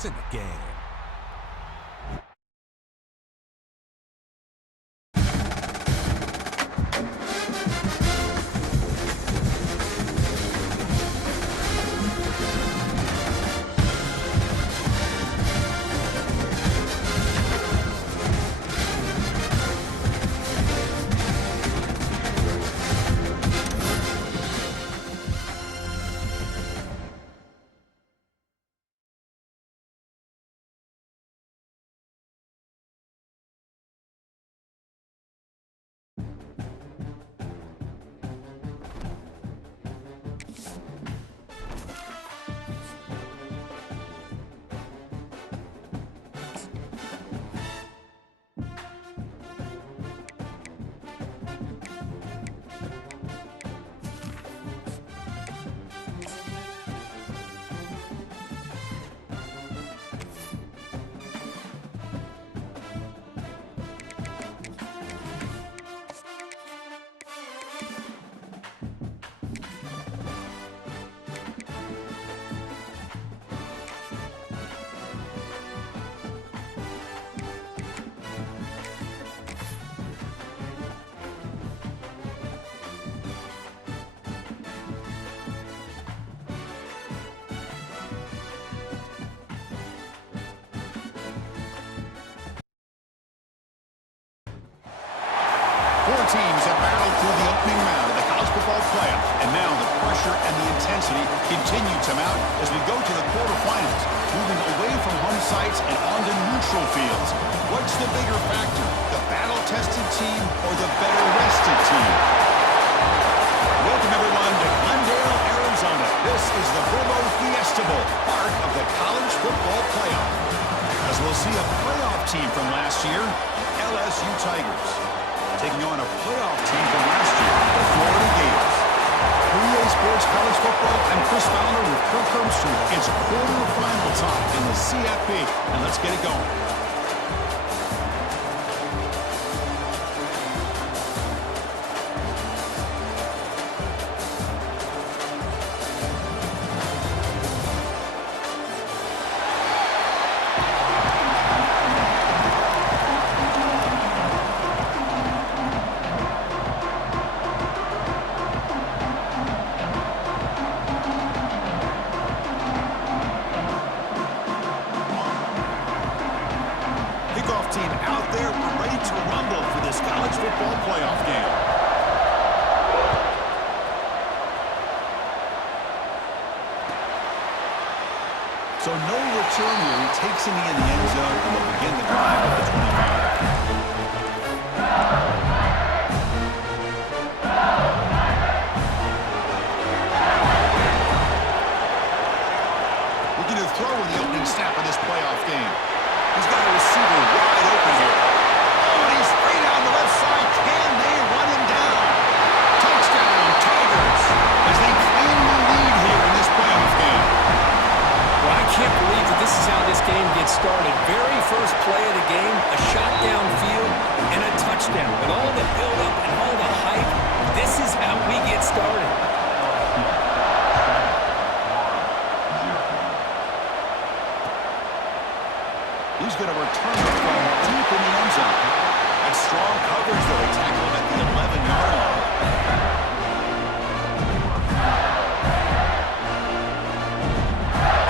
It's in the game. Four teams have battled through the opening round of the college football playoff, and now the pressure and the intensity continue to mount as we go to the quarterfinals, moving away from home sites and onto neutral fields. What's the bigger factor, the battle-tested team or the better-rested team? Welcome, everyone, to Glendale, Arizona. This is the Fiesta Bowl, part of the college football playoff. As we'll see a playoff team from last year, LSU Tigers, taking on a playoff team from last year, the Florida Gators. For EA Sports College Football, I'm Chris Fowler with Kirk Herbstreit. It's quarterfinal time in the CFB, and let's get it going. Team out there, we're ready to rumble for this college football playoff game. So no return here. He takes it in the end zone and will begin the drive at the 25. Looking to throw in the opening snap of this playoff game. He's got a receiver wide open here. Oh, and he's free down the left side. Can they run him down? Touchdown, Tigers, as they claim the lead here in this playoff game. Well, I can't believe that this is how this game gets started. Very first play of the game, a shot downfield, and a touchdown. With all the build-up and all the hype, this is how we get started. He's going to return it from deep in the end zone. And strong coverage, though. They tackle him at the 11-yard line.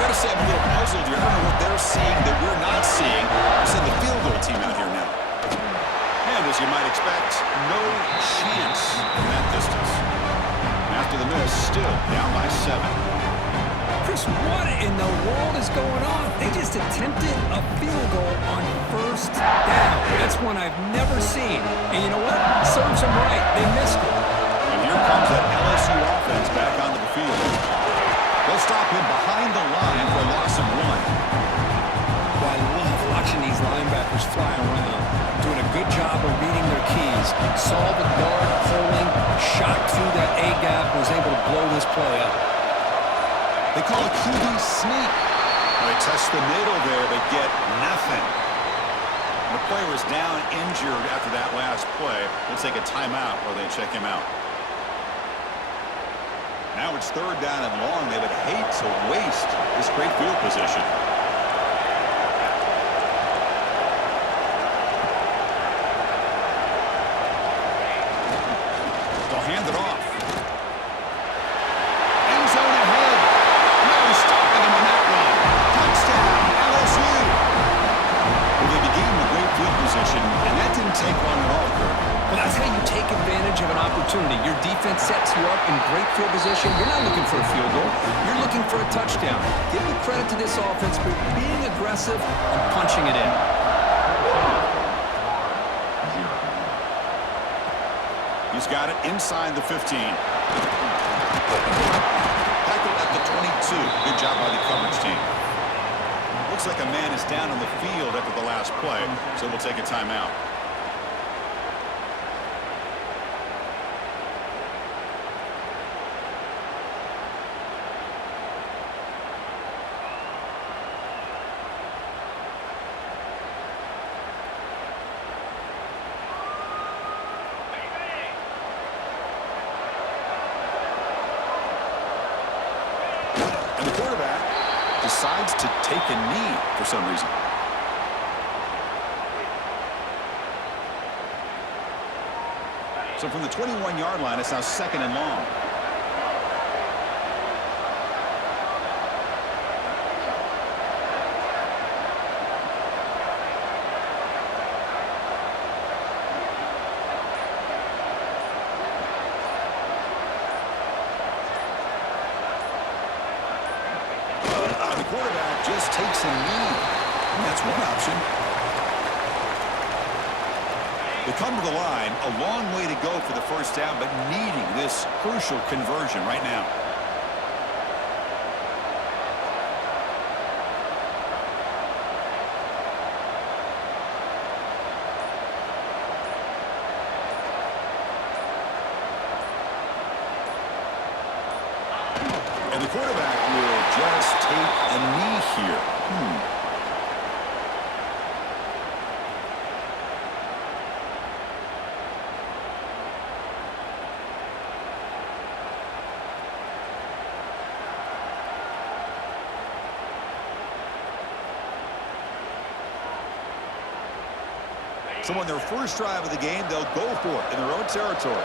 Gotta say, I'm a little puzzled here. I don't know what they're seeing that we're not seeing. We send the field goal team out here now. And as you might expect, no chance from that distance. And after the miss, still down by 7. Chris, what in the world is going on? They just attempted a field goal on first down. That's one I've never seen. And you know what? Serves them right. They missed it. And here comes that LSU offense back onto the field. They'll stop him behind the line for a loss of 1. Well, I love watching these linebackers fly around, doing a good job of reading their keys. Saw the guard pulling, shot through that A-gap, was able to blow this play up. They call it QB sneak. They touch the middle there, but get nothing. And the player was down injured after that last play. They'll take a timeout or they check him out. Now it's 3rd down and long. They would hate to waste this great field position. hand it off. End zone ahead. No stopping him on that one. Touchdown, LSU. Well, they began with great field position, and that didn't take long at all, Kirk. Well, that's how you take advantage of an opportunity. Your defense sets you up in great field position. You're not looking for a field goal. You're looking for a touchdown. Give the credit to this offense for being aggressive and punching it in. He's got it inside the 15. Tackled at the 22. Good job by the coverage team. Looks like a man is down on the field after the last play, so we'll take a timeout. And the quarterback decides to take a knee for some reason. So from the 21-yard line, it's now 2nd and long. The quarterback just takes a knee. That's one option. They come to the line, a long way to go for the first down, but needing this crucial conversion right now. And the quarterback will just take a knee here. So on their first drive of the game, they'll go for it in their own territory.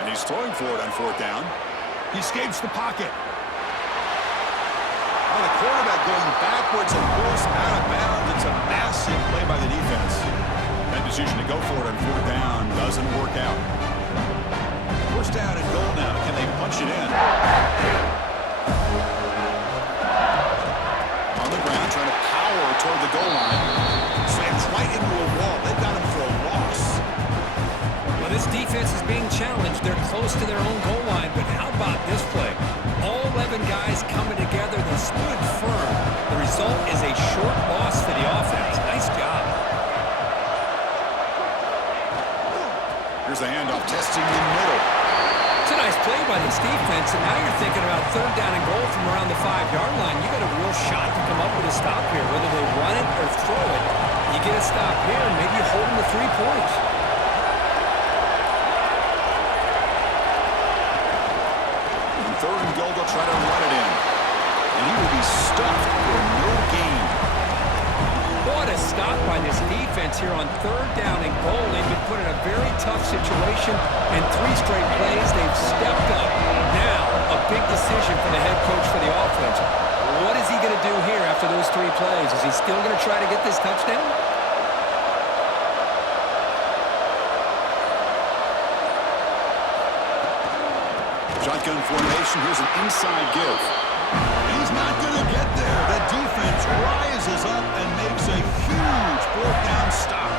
And he's throwing for it on 4th down. He escapes the pocket. Oh, the quarterback going backwards and forced out of bounds. It's a massive play by the defense. That decision to go for it on 4th down doesn't work out. 1st down and goal now. Can they punch it in? On the ground, trying to power toward the goal line. Slams right into a wall. They've got him for a loss. Well, this defense is being challenged. They're close to their own goal line, but how about this play? All 11 guys coming together. They stood firm. The result is a short loss for the offense. Nice job. Here's the handoff, testing the middle. It's a nice play by this defense, and now you're thinking about 3rd down and goal from around the 5-yard line. You got a real shot to come up with a stop here, whether they run it or throw it. You get a stop here, and maybe you hold them to 3 points. On 3rd and goal, they'll try to run it in. And he will be stuffed for no gain. What a stop by this defense here on 3rd down and goal. They've been put in a very tough situation, and 3 straight plays, they've stepped up. Now, a big decision for the head coach for the offense. What is he going to do here after those 3 plays? Is he still going to try to get this touchdown? Shotgun formation. Here's an inside give. He's not going to get there. The defense rises up and makes a huge 4th down stop.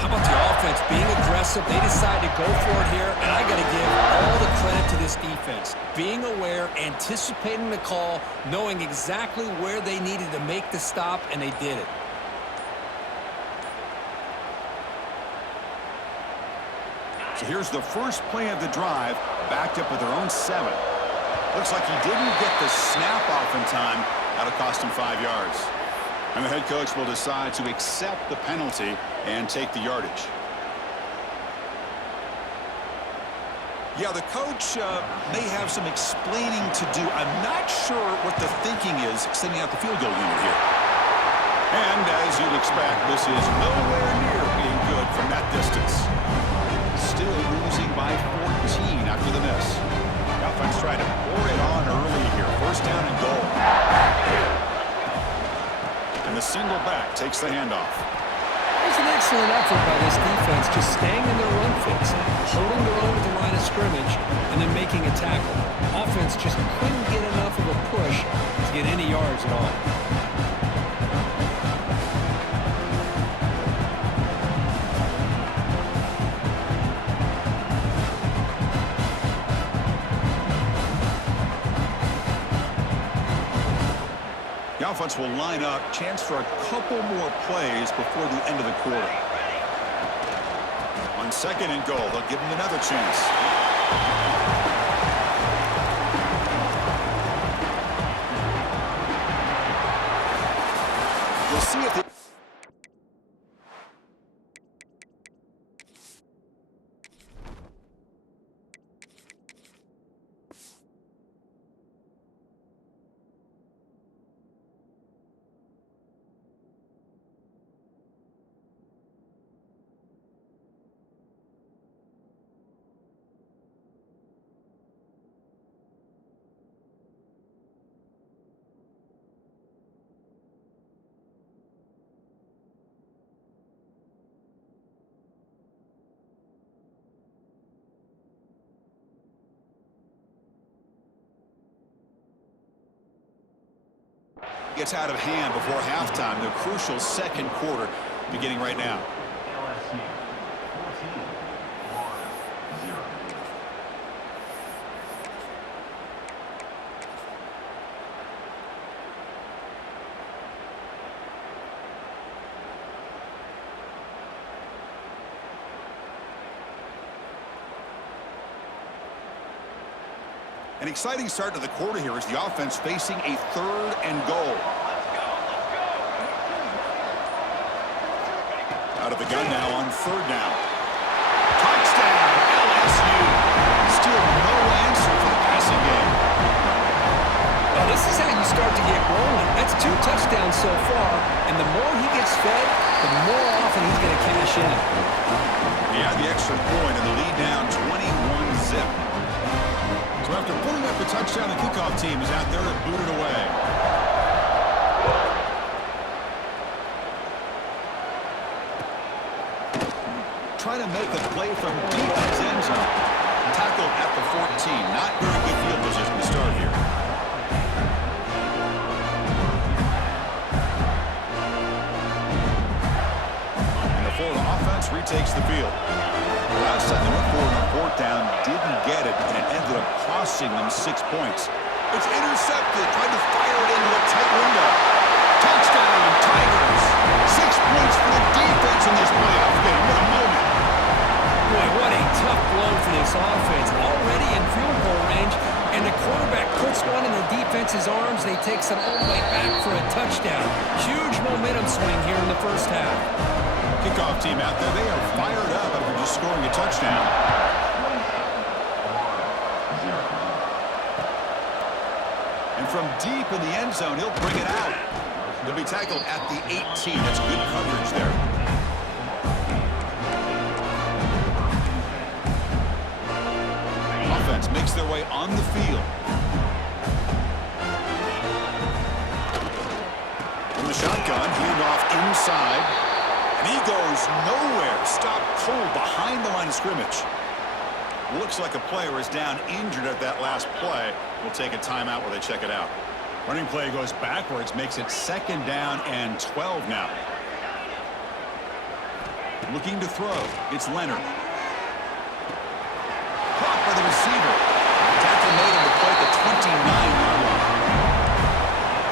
How about the offense being aggressive? They decide to go for it here, and I got to give all the credit to this defense. Being aware, anticipating the call, knowing exactly where they needed to make the stop, and they did it. So here's the first play of the drive, backed up with their own 7. Looks like he didn't get the snap off in time. That'll cost him 5 yards. And the head coach will decide to accept the penalty and take the yardage. Yeah, the coach may have some explaining to do. I'm not sure what the thinking is sending out the field goal unit here. And as you'd expect, this is nowhere near being good from that distance. Still losing by 14 after the miss. The offense trying to pour it on early here. First down and goal. And the single back takes the handoff. There's an excellent effort by this defense, just staying in their run fits, holding their own at the line of scrimmage, and then making a tackle. Offense just couldn't get enough of a push to get any yards at all. The offense will line up. Chance for a couple more plays before the end of the quarter. On second and goal, they'll give him another chance. We'll see if they... gets out of hand before halftime. The crucial second quarter beginning right now. An exciting start to the quarter here as the offense facing a third and goal. Out of the gun now on third down. Touchdown, LSU. Still no answer for the passing game. Well, this is how you start to get rolling. That's 2 touchdowns so far, and the more he gets fed, the more often he's going to cash in. He had the extra point and the lead down 21-zip. So after pulling up the touchdown, the kickoff team is out there to boot it away. Trying to make a play from deep in his end zone. Tackled at the 14. Not very good field position to start here. And the Florida offense retakes the field. Last time they went forward on fourth down, didn't get it, and it ended up costing them 6 points. It's intercepted, tried to fire it into a tight window. Touchdown, Tigers. 6 points for the defense in this playoff game. What a moment. Boy, what a tough blow for this offense. Already in field goal range, and the quarterback puts one in the defense's arms. They take some all the way back for a touchdown. Huge momentum swing here in the first half. Kickoff team out there, they are fired up after just scoring a touchdown. And from deep in the end zone, he'll bring it out. He'll be tackled at the 18. That's good coverage there. Offense makes their way on the field. From the shotgun, handoff inside. And he goes nowhere. Stopped cold behind the line of scrimmage. Looks like a player is down injured at that last play. We'll take a timeout while they check it out. Running play goes backwards, makes it second down and 12 now. Looking to throw. It's Leonard. Caught by the receiver. Tackle made on the play at the 29-yard line.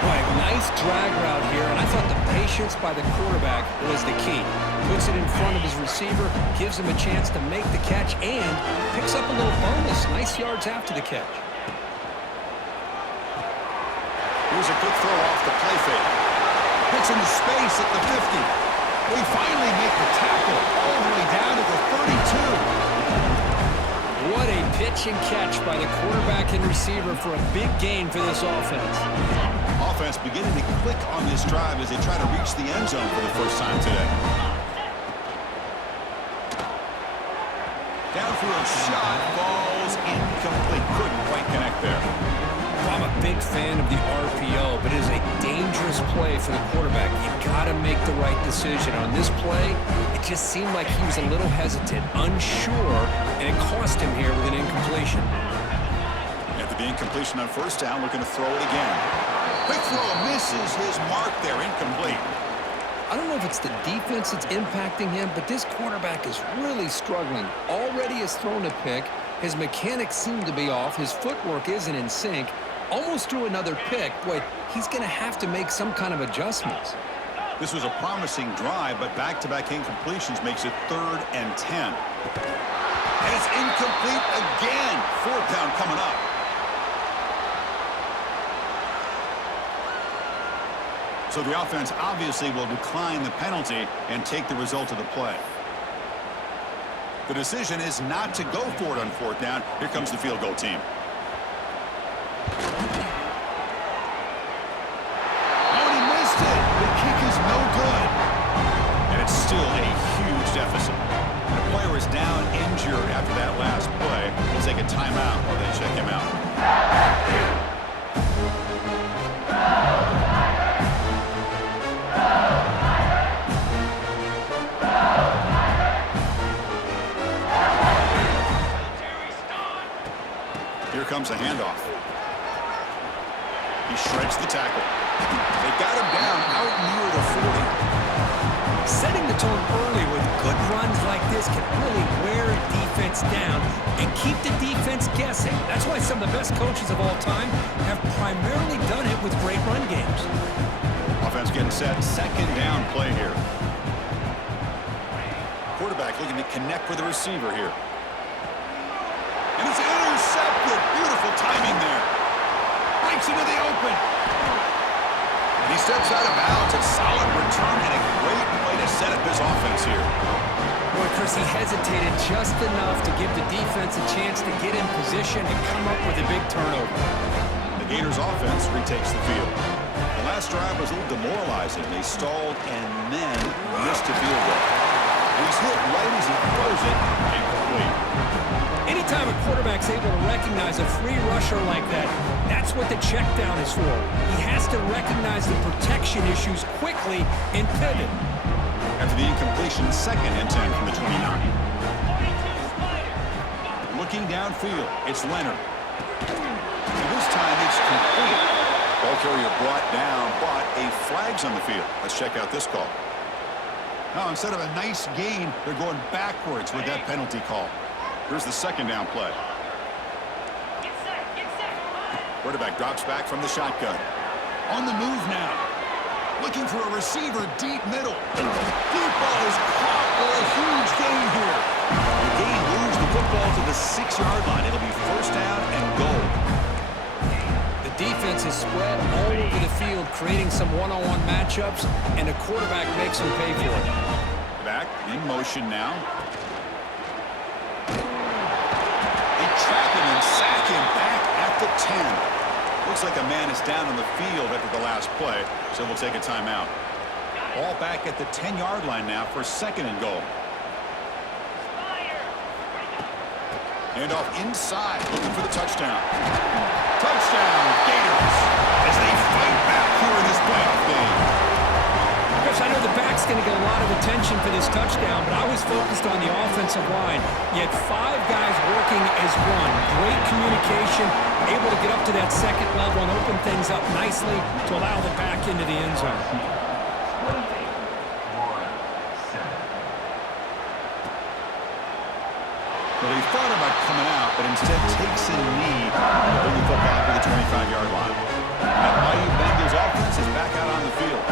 Boy, nice drag route here, and I thought the patience by the quarterback was the key. Puts it in front of his receiver, gives him a chance to make the catch, and picks up a little bonus. Nice yards after the catch. Here's a quick throw off the play fake. Puts into space at the 50. They finally make the tackle all the way down to the 32. What a pitch Efficient catch by the quarterback and receiver for a big gain for this offense. Offense beginning to click on this drive as they try to reach the end zone for the first time today. Downfield shot falls incomplete. Couldn't quite connect there. I'm a big fan of the RPO, but it is a dangerous play for the quarterback. You got to make the right decision. On this play, it just seemed like he was a little hesitant, unsure, and it cost him here with an incompletion. After the incompletion on first down, looking to throw it again. Quick throw misses his mark there, incomplete. I don't know if it's the defense that's impacting him, but this quarterback is really struggling. Already has thrown a pick. His mechanics seem to be off. His footwork isn't in sync. Almost threw another pick. Boy, he's going to have to make some kind of adjustments. This was a promising drive, but back-to-back incompletions makes it 3rd and 10. And it's incomplete again. 4th down coming up. So the offense obviously will decline the penalty and take the result of the play. The decision is not to go for it on 4th down. Here comes the field goal team. Oh, and he missed it. The kick is no good. And it's still a huge deficit. The player is down injured after that last play. We'll take a timeout while they check him out. Here comes a handoff. He shreds the tackle. They got him down out near the 40. Setting the tone early with good runs like this can really wear a defense down and keep the defense guessing. That's why some of the best coaches of all time have primarily done it with great run games. Offense getting set. 2nd down play here. Quarterback looking to connect with the receiver here. And it's intercepted. Beautiful timing there. Breaks into the open. And he steps out of bounds. A solid return and a great way to set up his offense here. Boy, Chris, he hesitated just enough to give the defense a chance to get in position and come up with a big turnover. The Gators offense retakes the field. The last drive was a little demoralizing. They stalled and then missed a field goal. He's hit right as he throws it, incomplete. Anytime a quarterback's able to recognize a free rusher like that, that's what the check down is for. He has to recognize the protection issues quickly and pivot. After the incompletion, 2nd and 10 from the 29. Looking downfield, it's Leonard. And this time it's complete. Ball carrier brought down, but a flag's on the field. Let's check out this call. Now, instead of a nice gain, they're going backwards with that penalty call. Here's the 2nd down play. Quarterback drops back from the shotgun. On the move now. Looking for a receiver deep middle. Deep ball is caught for a huge gain here. The gain moves the football to the 6-yard line. It'll be 1st down and goal. The defense is spread all over the field, creating some one-on-one matchups, and the quarterback makes them pay for it. Back in motion now. Trap him and sack him back at the 10. Looks like a man is down on the field after the last play, so we'll take a timeout. Ball back at the 10-yard line now for 2nd and goal. Handoff inside, looking for the touchdown. Touchdown, Gators, as they fight back here in this playoff game. Chris, I know the back's going to get a lot of attention for this touchdown, but I was focused on the offensive line. You had 5 guys working as one. Great communication, able to get up to that 2nd level and open things up nicely to allow the back into the end zone. Well, he thought about coming out, but instead takes a knee to bring the football to the 25-yard line. That mighty Bengals offense is back out on the field.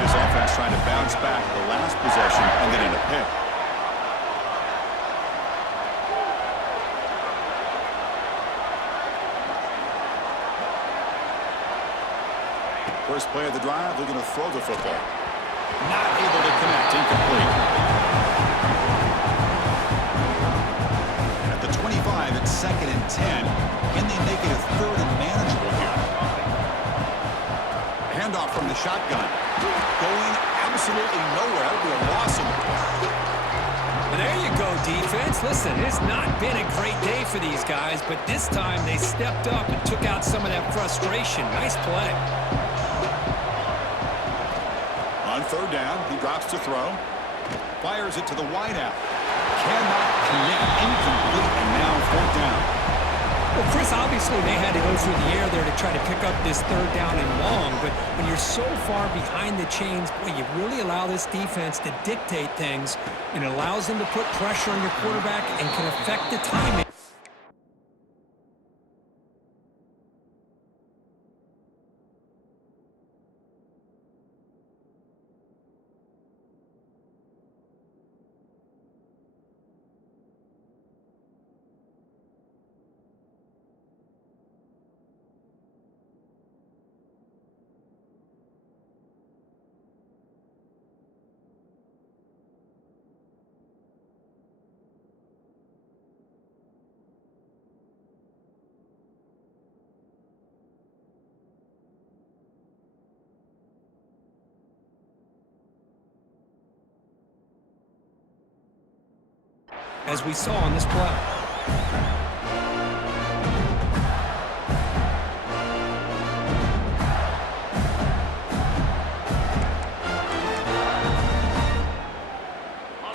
This offense trying to bounce back the last possession and get in a pick. First play of the drive, looking to throw the football. Not able to connect, incomplete. At the 25, it's 2nd and 10. Can they make it a third and manageable here? Handoff from the shotgun. Going absolutely nowhere. That'll be a loss in the play. Well, there you go, defense. Listen, it's not been a great day for these guys, but this time they stepped up and took out some of that frustration. Nice play. On third down, he drops to throw. Fires it to the wideout. Cannot connect, incomplete, and now fourth down. Well, Chris, obviously they had to go through the air there to try to pick up this third down and long, but when you're so far behind the chains, boy, you really allow this defense to dictate things, and it allows them to put pressure on your quarterback and can affect the timing. As we saw on this play.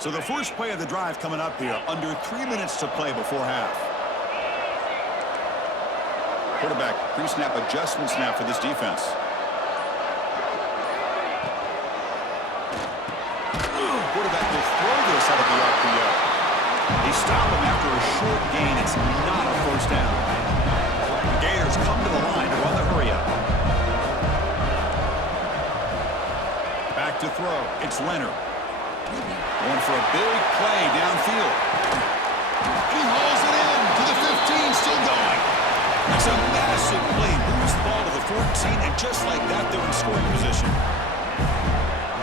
So the first play of the drive coming up here, under 3 minutes to play before half. Quarterback pre-snap adjustment snap for this defense. Quarterback will throw this out of the RPO. They stop him after a short gain. It's not a first down. The Gators come to the line to run the hurry-up. Back to throw. It's Leonard. Going for a big play downfield. He hauls it in to the 15, still going. It's a massive play. Moves the ball to the 14, and just like that, they're in scoring position.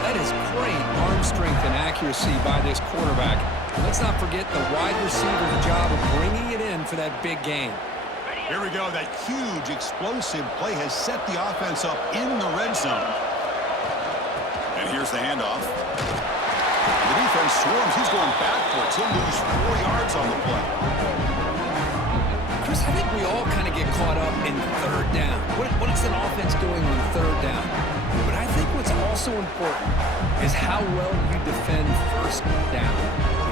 That is great arm strength and accuracy by this quarterback. Let's not forget the wide receiver's job of bringing it in for that big game. Here we go. That huge, explosive play has set the offense up in the red zone. And here's the handoff. The defense swarms. He's going backwards. He'll lose 4 yards on the play. Chris, I think we all kind of get caught up in third down. What is an offense doing on third down? But I think what's also important is how well you defend first down.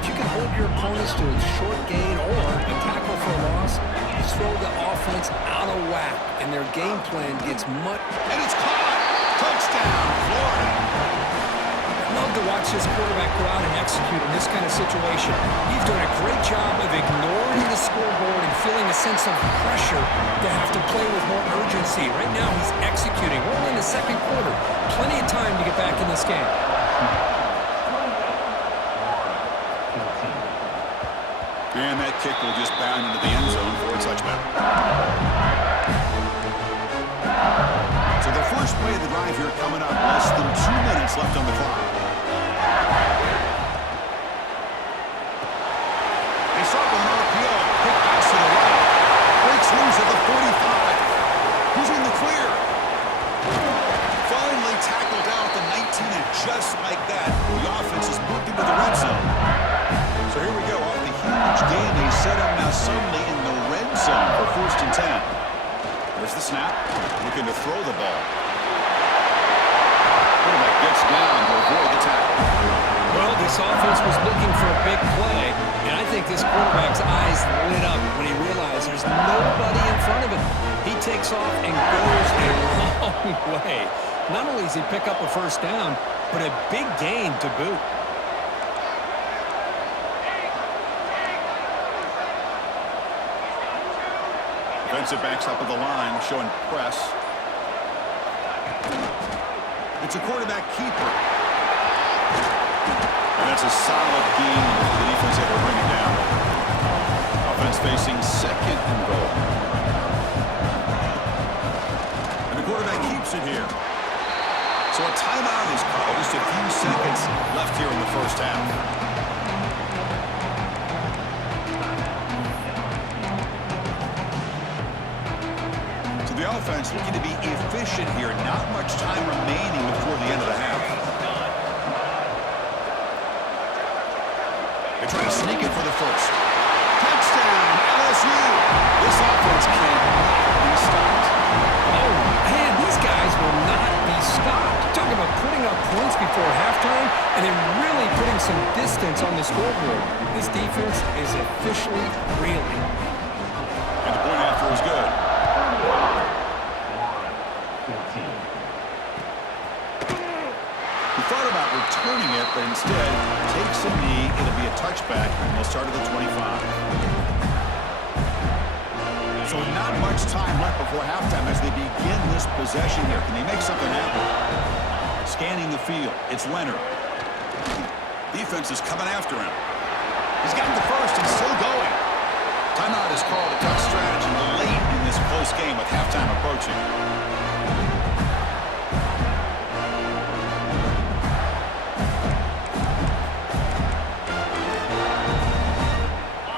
If you can hold your opponents to a short gain or a tackle for a loss, you throw the offense out of whack, and their game plan gets much. And it's caught. Touchdown, Florida. I love to watch this quarterback go out and execute in this kind of situation. He's doing a great job of ignoring the scoreboard and feeling a sense of pressure to have to play with more urgency. Right now, he's executing. We're only in the second quarter. Plenty of time to get back in this game. And that kick will just bound into the end zone for a touchdown. So the first play of the drive here coming up. Less than 2 minutes left on the clock. They start with an RPO. Quick pass to the right. Breaks loose at the 45. Who's in the clear? Finally tackled out the 19, and just like that, the offense is moved into the red zone. So here we go. Off the huge gain, they set up now suddenly in the red zone for first and 10. There's the snap. Looking to throw the ball. Quarterback gets down to avoid the tackle. Well, this offense was looking for a big play, and I think this quarterback's eyes lit up when he realized there's nobody in front of him. He takes off and goes a long way. Not only does he pick up a first down, but a big gain to boot. Defensive backs up at the line, showing press. It's a quarterback keeper. And that's a solid gain for the defense able to bring it down. Offense facing second and goal. And the quarterback keeps it here. So a timeout is called. Just a few seconds left here in the first half. offense looking to be efficient here. Not much time remaining before the end of the half. They're trying to sneak it for the first. Touchdown, LSU! This offense cannot be stopped. Oh, man, these guys will not be stopped. Talking about putting up points before halftime and then really putting some distance on the scoreboard. This defense is officially reeling. And the point after is good. He thought about returning it, but instead takes a knee. It'll be a touchback, and they'll start at the 25. So not much time left before halftime as they begin this possession here. Can they make something happen? Scanning the field, it's Leonard. Defense is coming after him. He's got the first and still going. Timeout is called. A tough strategy late in this close game with halftime approaching.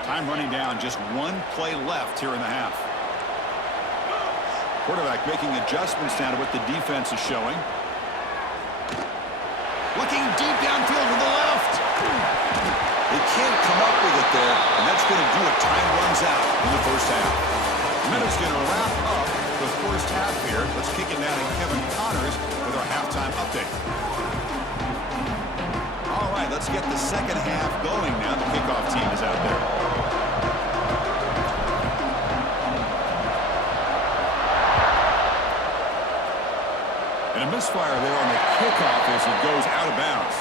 Time running down, just one play left here in the half. Quarterback making adjustments now to what the defense is showing. Looking deep downfield to the left. They can't come up with it there, and that's going to do it. Time runs out in the first half. Minute's going to wrap up the first half here. Let's kick it now to Kevin Connors with our halftime update. All right, let's get the second half going now. The kickoff team is out there. And a misfire there on the kickoff as it goes out of bounds.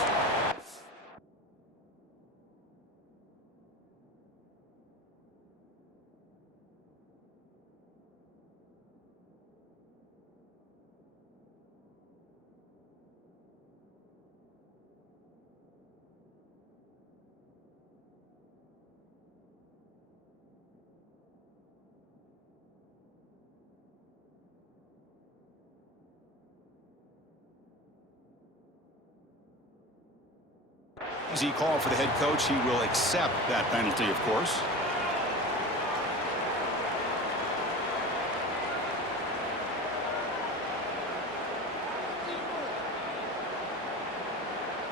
Easy call for the head coach. He will accept that penalty, of course.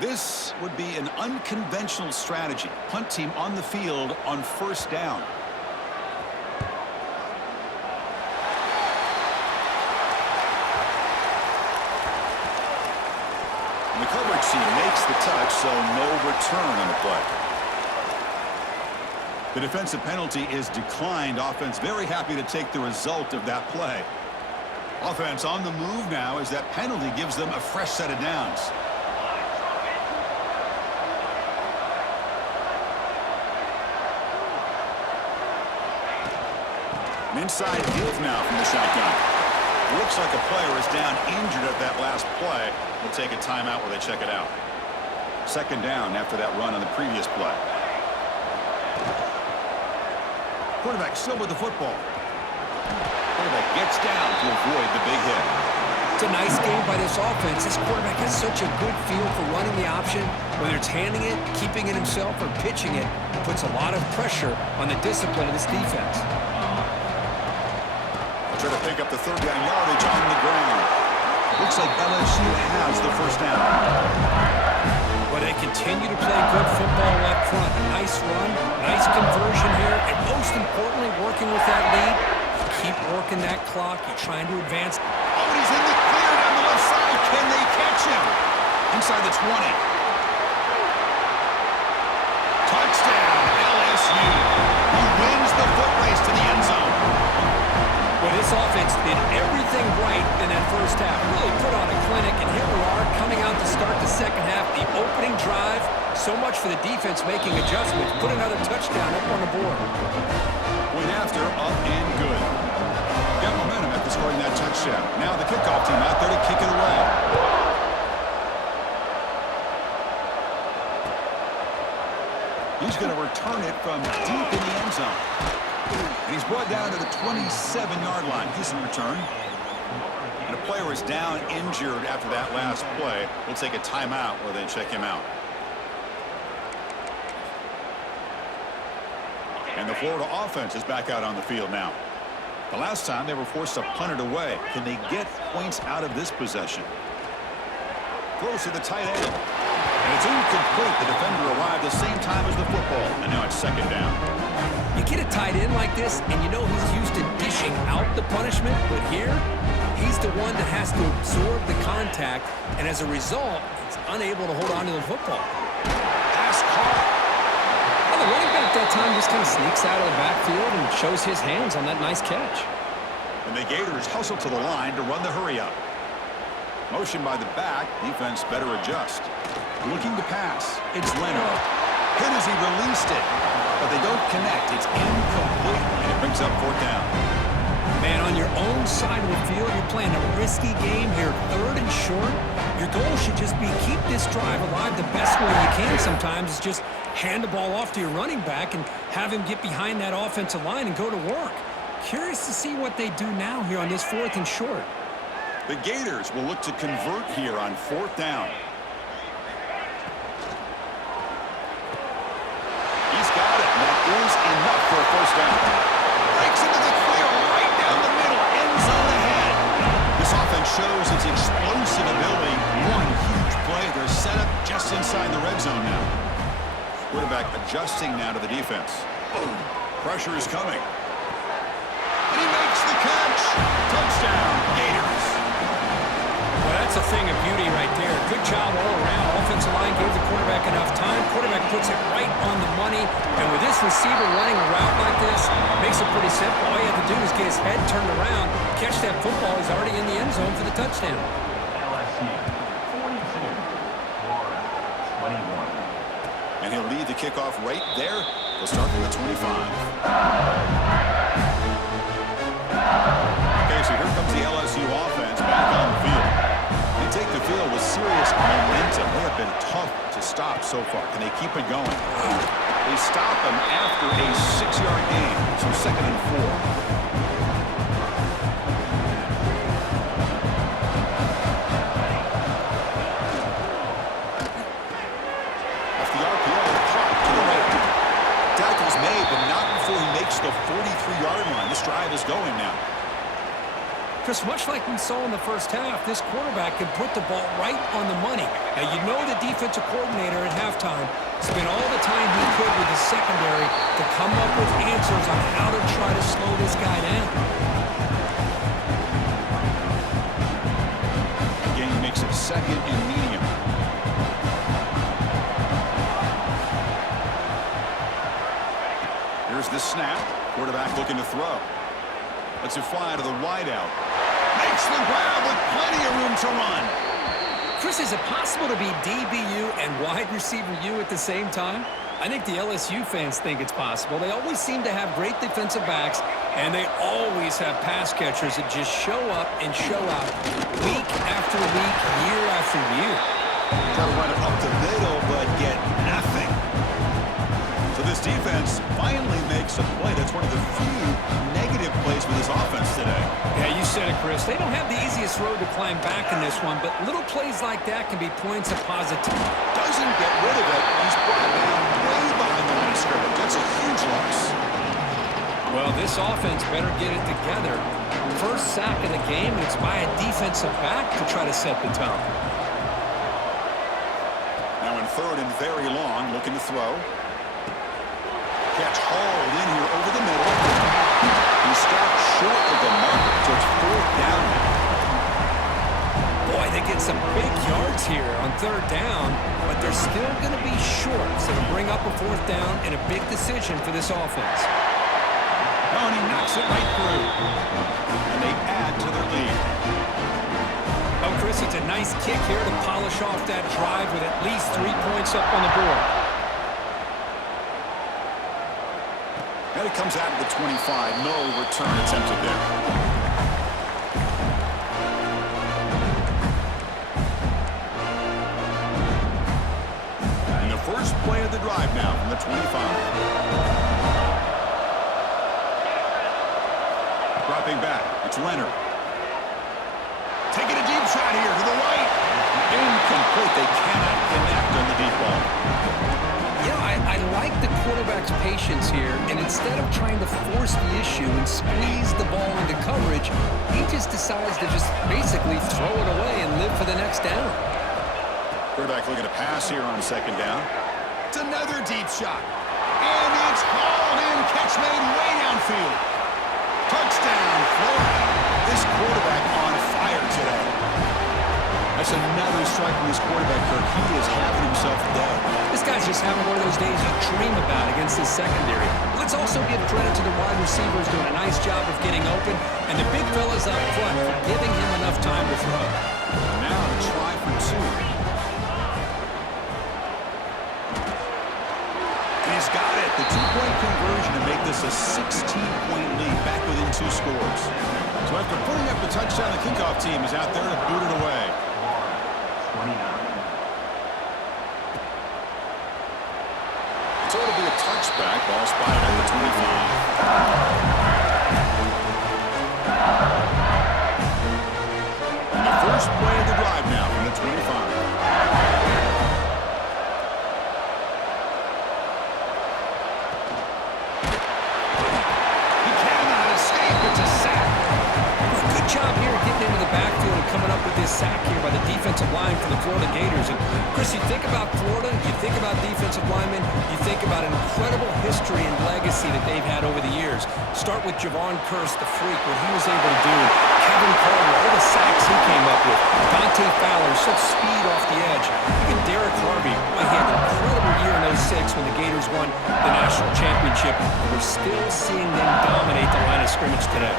This would be an unconventional strategy. Punt team on the field on first down. And the coverage team makes the touch, so no return on the play. The defensive penalty is declined. Offense very happy to take the result of that play. Offense on the move now as that penalty gives them a fresh set of downs. An inside give now from the shotgun. Looks like a player is down injured at that last play. We'll take a timeout while they check it out. Second down after that run on the previous play. Quarterback still with the football. Quarterback gets down to avoid the big hit. It's a nice game by this offense. This quarterback has such a good feel for running the option. Whether it's handing it, keeping it himself, or pitching it, puts a lot of pressure on the discipline of this defense. Try to pick up the third down yardage on the ground. Looks like LSU has the first down. But they continue to play good football up front. A nice run, nice conversion here, and most importantly, working with that lead. You keep working that clock. You're trying to advance. Oh, and he's in the clear down the left side. Can they catch him? Inside the 20. Touchdown, LSU. He wins the foot race to the end zone. Well, this offense did everything right in that first half. Really put on a clinic, and here we are coming out to start the second half. The opening drive, so much for the defense making adjustments. Put another touchdown up on the board. Went after, up and good. Got momentum after scoring that touchdown. Now the kickoff team out there to kick it away. He's going to return it from deep in the end zone. And he's brought down to the 27-yard line. Decent return. And a player is down injured after that last play. We'll take a timeout while they check him out. And the Florida offense is back out on the field now. The last time they were forced to punt it away. Can they get points out of this possession? Throws to the tight end. And it's incomplete. The defender arrived the same time as the football. And now it's second down. You get a tight end like this, and you know he's used to dishing out the punishment. But here, he's the one that has to absorb the contact. And as a result, he's unable to hold on to the football. Pass caught. Well, the running back that time just kind of sneaks out of the backfield and shows his hands on that nice catch. And the Gators hustle to the line to run the hurry up. Motion by the back. Defense better adjust. Looking to pass. It's Leonard. Hit as he released it. But they don't connect. It's incomplete. And it brings up fourth down. Man, on your own side of the field, you're playing a risky game here. Third and short. Your goal should just be keep this drive alive the best way you can sometimes is just hand the ball off to your running back and have him get behind that offensive line and go to work. Curious to see what they do now here on this fourth and short. The Gators will look to convert here on fourth down. He's got it. That is enough for a first down. Breaks into the clear right down the middle. End zone ahead. This offense shows its explosive ability. One huge play. They're set up just inside the red zone now. Quarterback adjusting now to the defense. Pressure is coming. And he makes the catch. Touchdown, Gators. Well, that's a thing of beauty right there. Good job all around. Offensive line gave the quarterback enough time. Quarterback puts it right on the money. And with this receiver running a route like this, makes it pretty simple. All you have to do is get his head turned around, catch that football. He's already in the end zone for the touchdown. LSU 42, Florida 21. And he'll lead the kickoff right there. They'll start from the 25. Okay, so here comes the LSU offense back on the field. They take the field with serious momentum. They have been tough to stop so far. Can they keep it going? They stop them after a 6-yard gain. So second and 4. The 43-yard line. This drive is going now. Chris, much like we saw in the first half, this quarterback can put the ball right on the money. Now, you know the defensive coordinator at halftime spent all the time he could with his secondary to come up with answers on how to try to slow this guy down. Again, makes it second and medium. Here's the snap. Quarterback looking to throw. Lets it fly to the wideout. Makes the grab with plenty of room to run. Chris, is it possible to be DBU and wide receiver U at the same time? I think the LSU fans think it's possible. They always seem to have great defensive backs, and they always have pass catchers that just show up and show out week after week, year after year. Try to run it up the middle, but get nothing. So this defense finally makes a play. That's one of the few negative plays for this offense today. Yeah, you said it, Chris. They don't have the easiest road to climb back in this one, but little plays like that can be points of positivity. Doesn't get rid of it. He's brought down way behind the line of scrimmage. That's a huge loss. Well, this offense better get it together. First sack of the game, and it's by a defensive back to try to set the tone. Now in third and very long, looking to throw. Catch hauled in here over the middle. He stopped short of the mark, so it's fourth down. Boy, they get some big yards here on third down, but they're still going to be short, so to bring up a fourth down and a big decision for this offense. Oh, and he knocks it right through. And they add to their lead. Oh, Chris, it's a nice kick here to polish off that drive with at least 3 points up on the board. And it comes out of the 25. No return attempted there. And the first play of the drive now from the 25. Dropping back. It's Leonard. Taking a deep shot here to the right. Incomplete. They cannot connect on the deep ball. You know, I like the quarterback's patience here, and instead of trying to force the issue and squeeze the ball into coverage, he just decides to just basically throw it away and live for the next down. Quarterback looking to pass here on second down. It's another deep shot. And it's hauled in. Catch made way downfield. Touchdown, Florida. This quarterback on fire today. That's another strike from this quarterback, Kirk. He is having himself a day. This guy's just having one of those days you dream about against his secondary. Let's also give credit to the wide receivers doing a nice job of getting open, and the big fellas up front for giving him enough time to throw. Now to try for two. He's got it. The two-point conversion to make this a 16-point lead, back within 2 scores. So after putting up the touchdown, the kickoff team is out there to boot it away. 29. So it'll be a touchback. Ball spotted at the 25. The first play of the drive now from the 25. Good job here getting into the backfield and coming up with this sack here by the defensive line for the Florida Gators. And Chris, you think about Florida, you think about defensive linemen, you think about an incredible history and legacy that they've had over the years. Start with Javon Kearse, the freak, what he was able to do. Kevin Carter, all the sacks he came up with. Dante Fowler, such speed off the edge. Even Derek Harvey, boy, he had an incredible year in 06 when the Gators won the national championship. And we're still seeing them dominate the line of scrimmage today.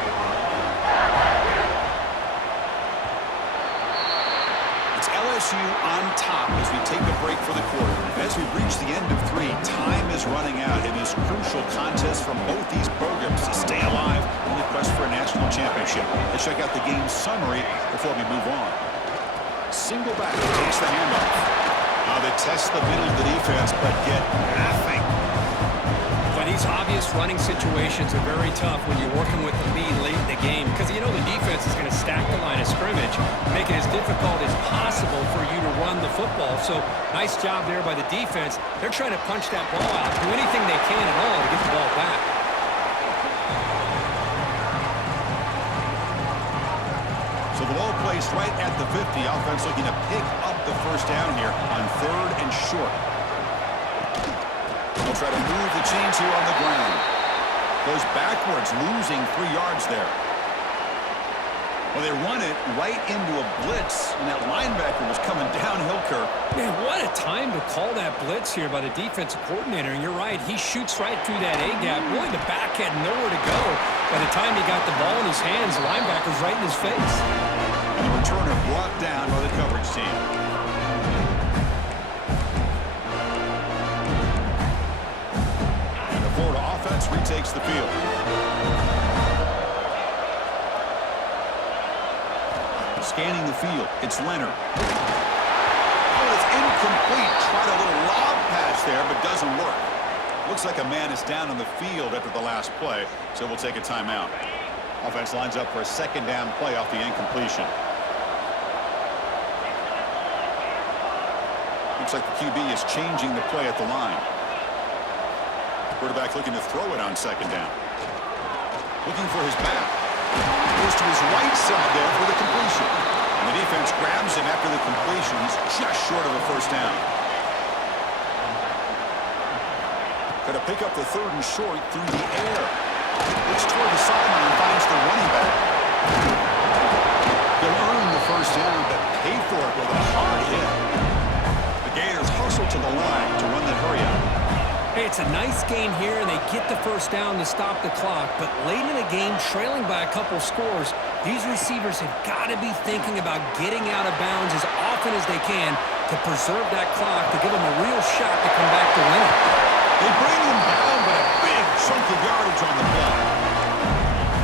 LSU on top as we take a break for the quarter. As we reach the end of 3, time is running out in this crucial contest from both these programs to stay alive in the quest for a national championship. Let's check out the game summary before we move on. Single back takes the handoff. Now they test the middle of the defense, but get nothing. But these obvious running situations are very tough when you're working with the lead late in the game, because you know the defense is going to stack the line of scrimmage, make it as difficult as possible for you to run the football. So nice job there by the defense. They're trying to punch that ball out, do anything they can at all to get the ball back. So the ball placed right at the 50. Offense looking to pick up the first down here on 3rd and short. They'll try to move the chains here on the ground. Goes backwards, losing 3 yards there. Well, they run it right into a blitz, and that linebacker was coming downhill, Kirk. Man, what a time to call that blitz here by the defensive coordinator. And you're right, he shoots right through that A-gap. Really, the back had nowhere to go. By the time he got the ball in his hands, the linebacker's right in his face. And the returner brought down by the coverage team. Florida offense retakes the field. Scanning the field, it's Leonard. Oh, it's incomplete. Tried a little lob pass there, but doesn't work. Looks like a man is down on the field after the last play, so we'll take a timeout. Offense lines up for a second down play off the incompletion. Looks like the QB is changing the play at the line. Quarterback looking to throw it on second down. Looking for his back. Goes to his right side there for the completion. And the defense grabs him after the completion. He's just short of a first down. Got to pick up the 3rd and short through the air. Looks toward the sideline and finds the running back. He'll earn the first down, but pay for it with a hard hit. The Gators hustle to the line to run the hurry up. Hey, it's a nice game here, and they get the first down to stop the clock. But late in the game, trailing by a couple scores, these receivers have got to be thinking about getting out of bounds as often as they can to preserve that clock, to give them a real shot to come back to win it. They bring him down, but a big chunk of yardage on the play.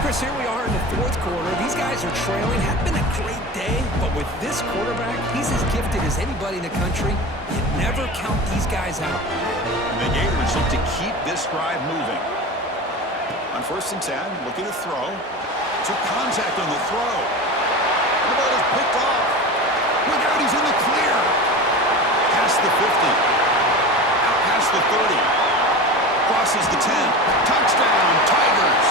Chris, here we are in the 4th quarter. These guys are trailing. Had been a great day, but with this quarterback, he's as gifted as anybody in the country. You never count these guys out. The Gators look to keep this drive moving. On 1st and 10, looking to throw. Took contact on the throw. The ball is picked off. Look out, he's in the clear. Past the 50. Out past the 30. crosses the 10. Touchdown, Tigers.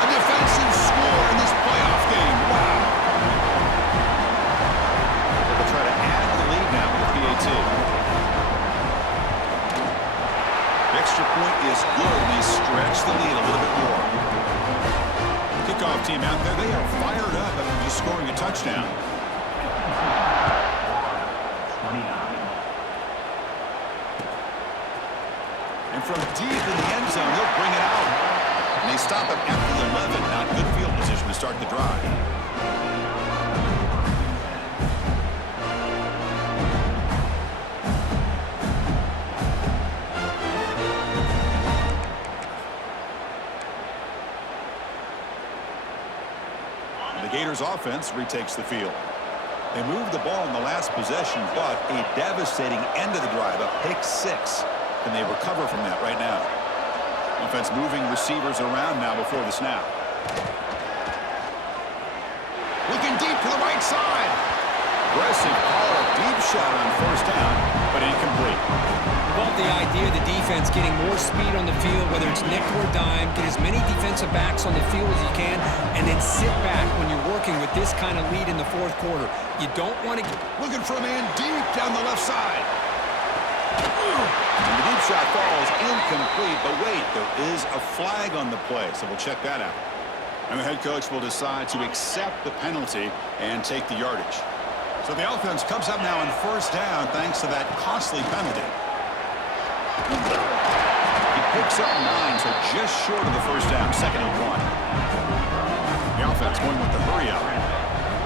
A defensive score in this playoff game. Wow. They'll try to add the lead now with the PAT. The extra point is good. They stretch the lead a little bit more. Kickoff team out there, they are fired up after just scoring a touchdown. 29. And from deep in the end zone, they'll bring it out. And they stop it at the 11. Now good field position to start the drive. The Gators offense retakes the field. They moved the ball in the last possession, but a devastating end of the drive, a pick 6. And they recover from that right now. Offense moving receivers around now before the snap. Looking deep to the right side. Aggressive call, deep shot on first down, but incomplete. Well, the idea of the defense getting more speed on the field, whether it's nickel or dime, get as many defensive backs on the field as you can, and then sit back when you're working with this kind of lead in the fourth quarter. You don't want to... Looking for a man deep down the left side. And the deep shot falls incomplete, but wait, there is a flag on the play, so we'll check that out. And the head coach will decide to accept the penalty and take the yardage. So the offense comes up now on first down thanks to that costly penalty. He picks up 9, so just short of the first down, 2nd and 1. The offense going with the hurry up.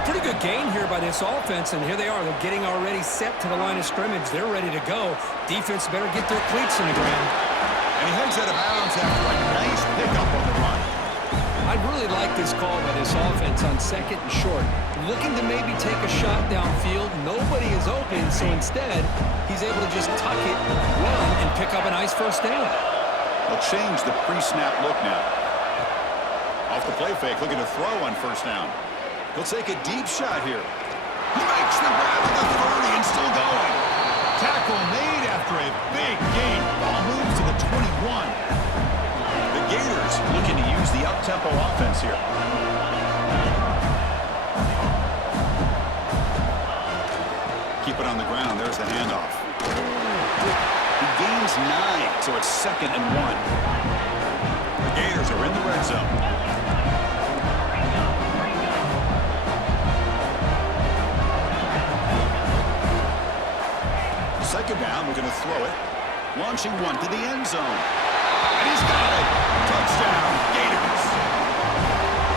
Pretty good gain here by this offense, and here they are. They're getting already set to the line of scrimmage. They're ready to go. Defense better get their cleats in the ground. And he heads out of bounds after a nice pickup on the run. I really like this call by this offense on 2nd and short. Looking to maybe take a shot downfield. Nobody is open, so instead, he's able to just tuck it, run, and pick up a nice first down. They'll change the pre-snap look now. Off the play fake, looking to throw on first down. He'll take a deep shot here. He makes the grab at the 30 and still going. Tackle made after a big gain. Ball moves to the 21. The Gators looking to use the up-tempo offense here. Keep it on the ground. There's the handoff. He gains 9, so it's 2nd and 1. The Gators are in the red zone. Second down, we're going to throw it. Launching one to the end zone. And he's got it. Touchdown, Gators.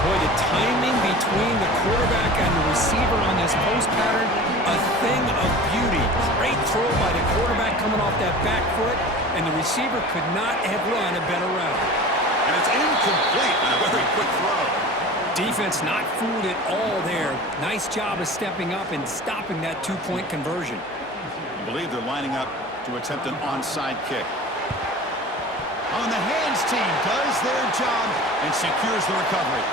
Boy, the timing between the quarterback and the receiver on this post pattern, a thing of beauty. Great throw by the quarterback coming off that back foot, and the receiver could not have run a better route. And it's incomplete on a very quick throw. Defense not fooled at all there. Nice job of stepping up and stopping that two-point conversion. I believe they're lining up to attempt an onside kick. On the hands team does their job and secures the recovery.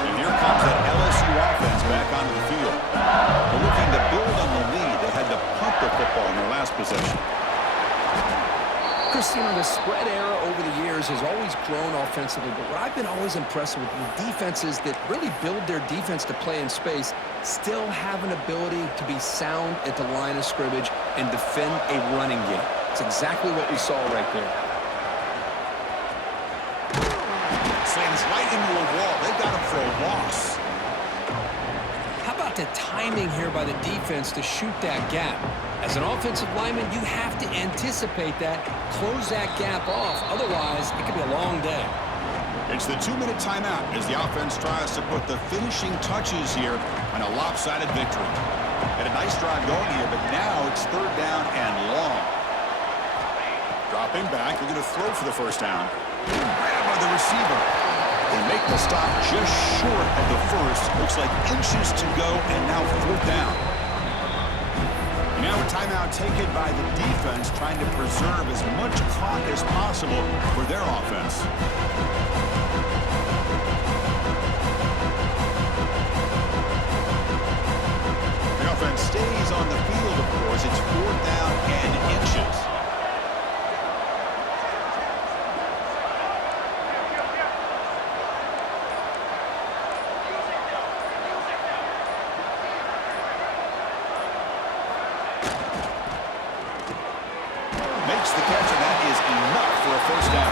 And here comes that LSU offense back onto the field. They're looking to build on the lead. They had to punt the football in their last possession. Christina, the spread era over the years has always grown offensively, but what I've been always impressed with the defenses that really build their defense to play in space still have an ability to be sound at the line of scrimmage and defend a running game. It's exactly what we saw right there. Slams right into a wall. They got him for a loss. How about the timing here by the defense to shoot that gap? As an offensive lineman, you have to anticipate that, close that gap off. Otherwise, it could be a long day. It's the 2-minute timeout as the offense tries to put the finishing touches here on a lopsided victory. Had a nice drive going here, but now it's 3rd down and long. Dropping back, they're going to throw for the first down. Grab by the receiver. They make the stop just short of the first. Looks like inches to go, and now 4th down. Now a timeout taken by the defense, trying to preserve as much clock as possible for their offense. The offense stays on the field, of course. It's 4th down and inches. Makes the catch, and that is enough for a first down.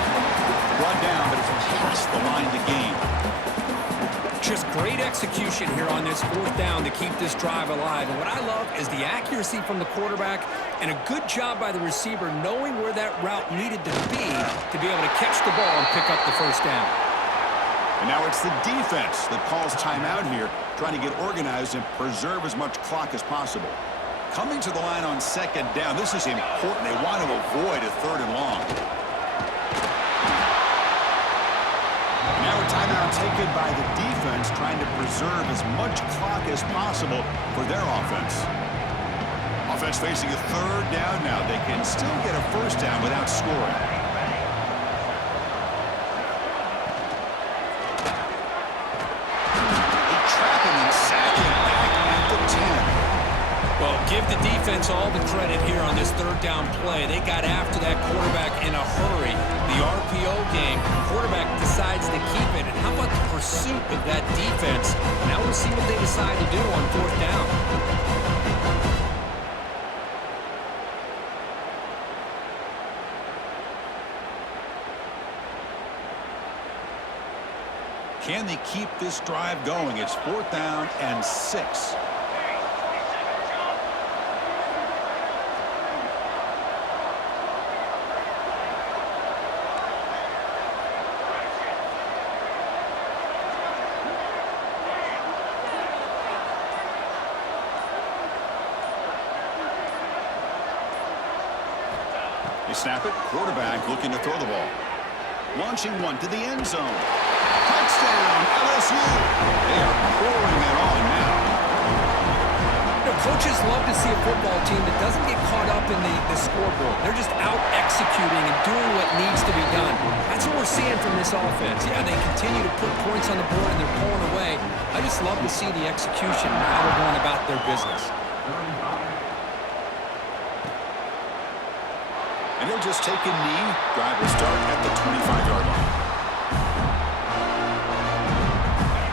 Brought down, but it's past the line to gain. Just great execution here on this 4th down to keep this drive alive. And what I love is the accuracy from the quarterback and a good job by the receiver knowing where that route needed to be able to catch the ball and pick up the first down. And now it's the defense that calls timeout here, trying to get organized and preserve as much clock as possible. Coming to the line on 2nd down, this is important. They want to avoid a 3rd and long. Now a timeout taken by the defense, trying to preserve as much clock as possible for their offense. Offense facing a 3rd down now. They can still get a first down without scoring. They trap him and sack him back at the 10. Well, give the defense all the credit here on this 3rd down play. They got after that quarterback in a hurry. The RPO game, quarterback decides to keep it. And how about the pursuit of that defense? Now we'll see what they decide to do on 4th down. Can they keep this drive going? It's 4th down and 6. They snap it. Quarterback looking to throw the ball. Launching one to the end zone. Touchdown, LSU. They are pouring it on now. You know, coaches love to see a football team that doesn't get caught up in the scoreboard. They're just out executing and doing what needs to be done. That's what we're seeing from this offense. Yeah, they continue to put points on the board and they're pulling away. I just love to see the execution and how they're going about their business. And he'll just take a knee. Drive will start at the 25-yard line.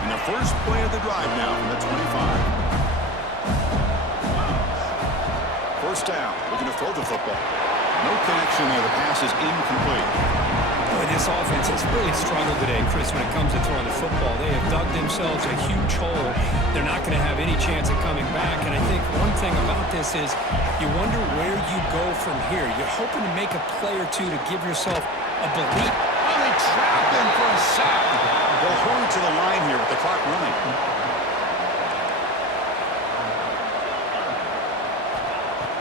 And the first play of the drive now from the 25. First down. Looking to throw the football. No connection there. The pass is incomplete. Boy, this offense has really struggled today, Chris, when it comes to throwing the football. They have dug themselves a huge hole. They're not going to have any chance of coming back. And I think one thing about this is you wonder where you go from here. You're hoping to make a play or two to give yourself a belief. Oh, they trap him for a sack. They'll hurry to the line here with the clock running.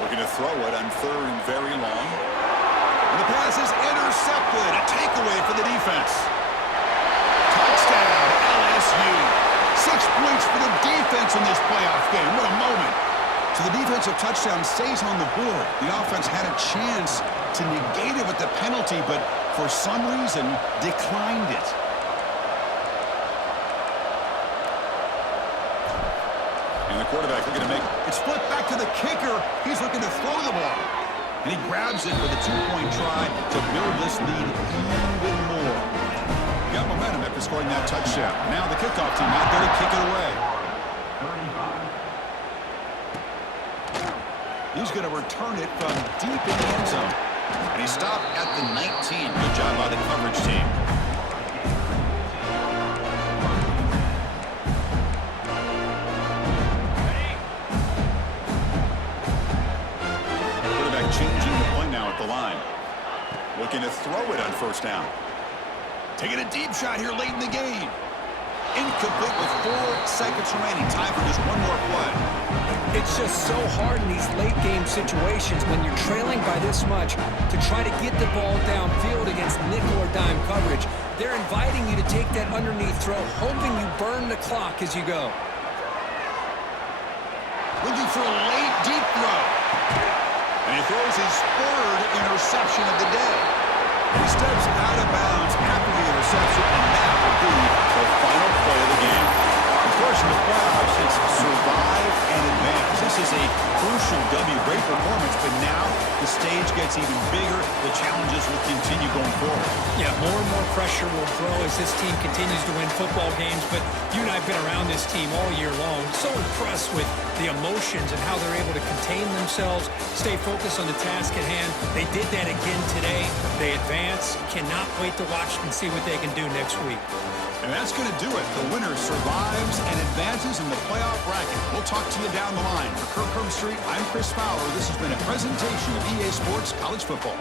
Looking to throw it on 3rd and very long. And the pass is intercepted. A takeaway for the defense. Touchdown, LSU. 6 points for the defense in this playoff game. What a moment. So the defensive touchdown stays on the board. The offense had a chance to negate it with the penalty, but for some reason declined it. And the quarterback looking to make it split back to the kicker. He's looking to throw the ball. And he grabs it for the 2-point try to build this lead even more. Got momentum after scoring that touchdown. Now the kickoff team out there to kick it away. He's going to return it from deep in the end zone. And he stopped at the 19. Good job by the coverage team. Changing the play now at the line. Looking to throw it on first down. Taking a deep shot here late in the game. Incomplete with 4 seconds remaining. Time for just one more play. It's just so hard in these late game situations when you're trailing by this much to try to get the ball downfield against nickel or dime coverage. They're inviting you to take that underneath throw, hoping you burn the clock as you go. Looking for a late deep throw. And he throws his 3rd interception of the day. He steps out of bounds after the interception, and that will be the final play of the game. Of course, in the playoffs, it's survive and advance. This is was a crucial W. Great performance, but now the stage gets even bigger. The challenges will continue going forward. Yeah, more and more pressure will grow as this team continues to win football games, but you and I have been around this team all year long. So impressed with the emotions and how they're able to contain themselves, stay focused on the task at hand. They did that again today. They advance. Cannot wait to watch and see what they can do next week. And that's going to do it. The winner survives and advances in the playoff bracket. We'll talk to you down the line. For Kirk Herbstreit, I'm Chris Fowler. This has been a presentation of EA Sports College Football.